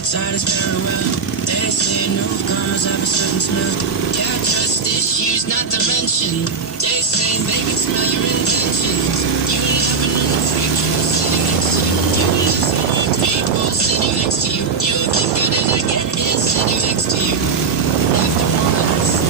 outside is very well. They say newcomers have a certain smell. Yeah, trust issues not to mention. They say they can smell your intentions. You never know the future sitting next to you. You have some old people sitting next to you. You think I didn't get here sitting next to you. After all that I've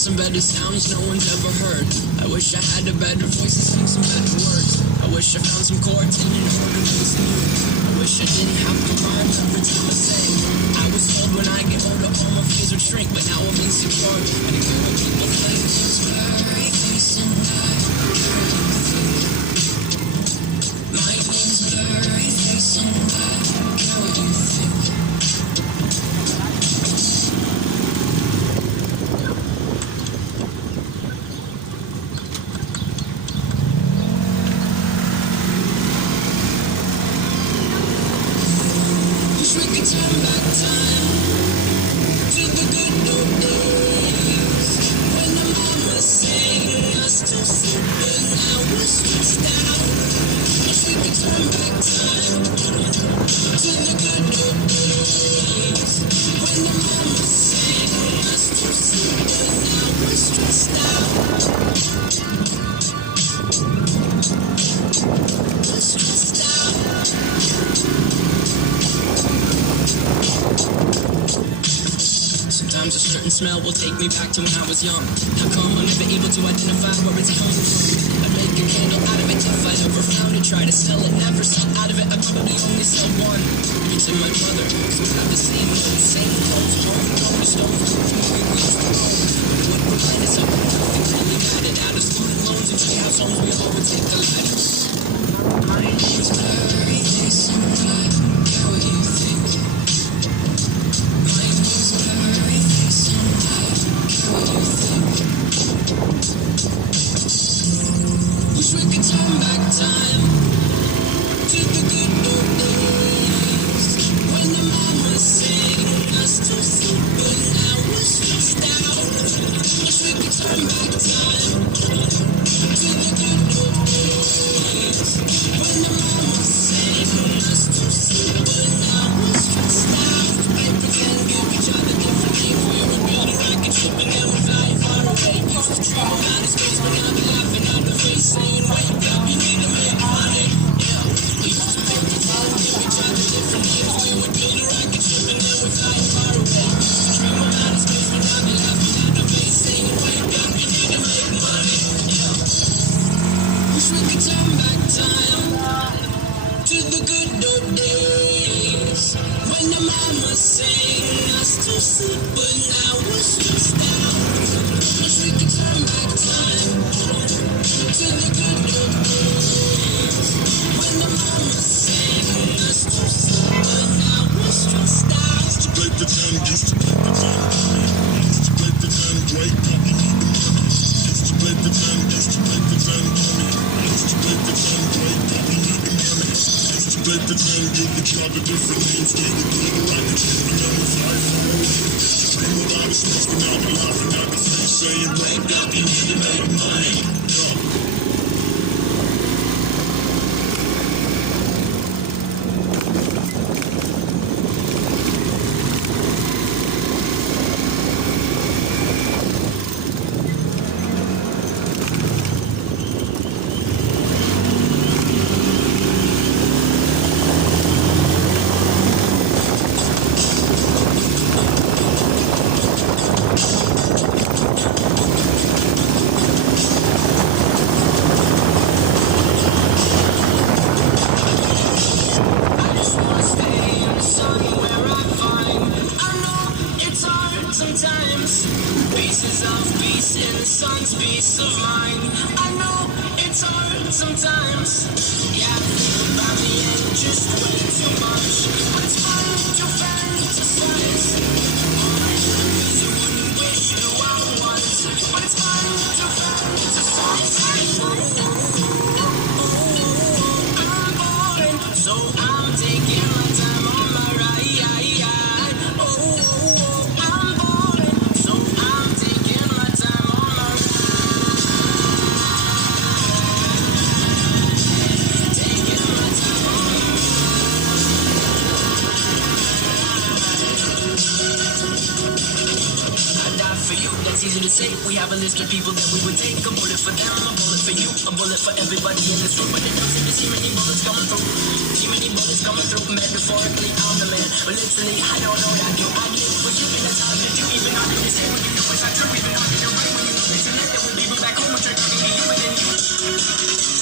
some better sounds no one's ever heard. I wish I had a better voice to sing some better words. I wish I found some chords in an order to listen to. I wish I didn't have to rhyme every time I sang. I was told when I get older all my fears would shrink, but now I'm insecure. And I hear people playing things blurry face and night. My name's blurry face and night. How do you think? Turn back time to the good old days when the mama sang us to sleep, but now we're stressed out. Wish we could turn back time to the good old days when the mama sang us to sleep, but now we're stressed out. We're stressed out. Sometimes a certain smell will take me back to when I was young. How come I'm never able to identify where it's coming from? I'd make a candle out of it if I ever found it. Try to sell it, never sell out of it. I'd probably only sell one. Me to my mother, so we have the same clothes, home, stove, we used to own. It would remind us of nothing really mattered. Out of student loans and treehouse homes, we all would take the ladder. My name's blurry face and night. How do you think? My name's blurry face and night. How do you think? Wish we could turn back time to the good old days when the mama sang us to sleep, but now we're stressed out. Wish we could turn back time to the good old days when the mama sang us to sleep, but now we're stressed out. I pretend give each other different names. We would build a rocket ship and then we'd fly far away. Used to dream of outer space, but now they're laughing out the face, saying, wake up, you need to make money. Yeah, we used to make the time, give each other different names. We would build a rocket ship and then we'd fly far away. Used to dream of outer space, but now they're laughing out the face, saying, wake up, you need to make money. Yeah, wish we could turn back time to the good old days when the mama sang us to sleep, but now we're stressed out. Wish we could turn back time to the good old days when the mama sang us to sleep, but now we're stressed out. Used to play pretend, used to play pretend, used to play pretend, wake up, you need the money. Used to play pretend, used to play pretend, used to play pretend, wake up, you need the money. Used to play pretend, give each other different names. We would build a rocket ship and then we'd fly far away. Used to dream of outer space, but now they're laughing at the face, saying, wake up, you need to make money. Yeah. say we have a list of people that we would take. A bullet for them, a bullet for you, a bullet for everybody in this room. But it doesn't seem to see many bullets coming through. Too many bullets coming through. Metaphorically, I'm the man, but literally, I don't know that you. I live for you, and that's how you do. Even though you say what you know, it's not true. Even though you're right when you know that you live, there will be people back home, which are talking to you, and then you.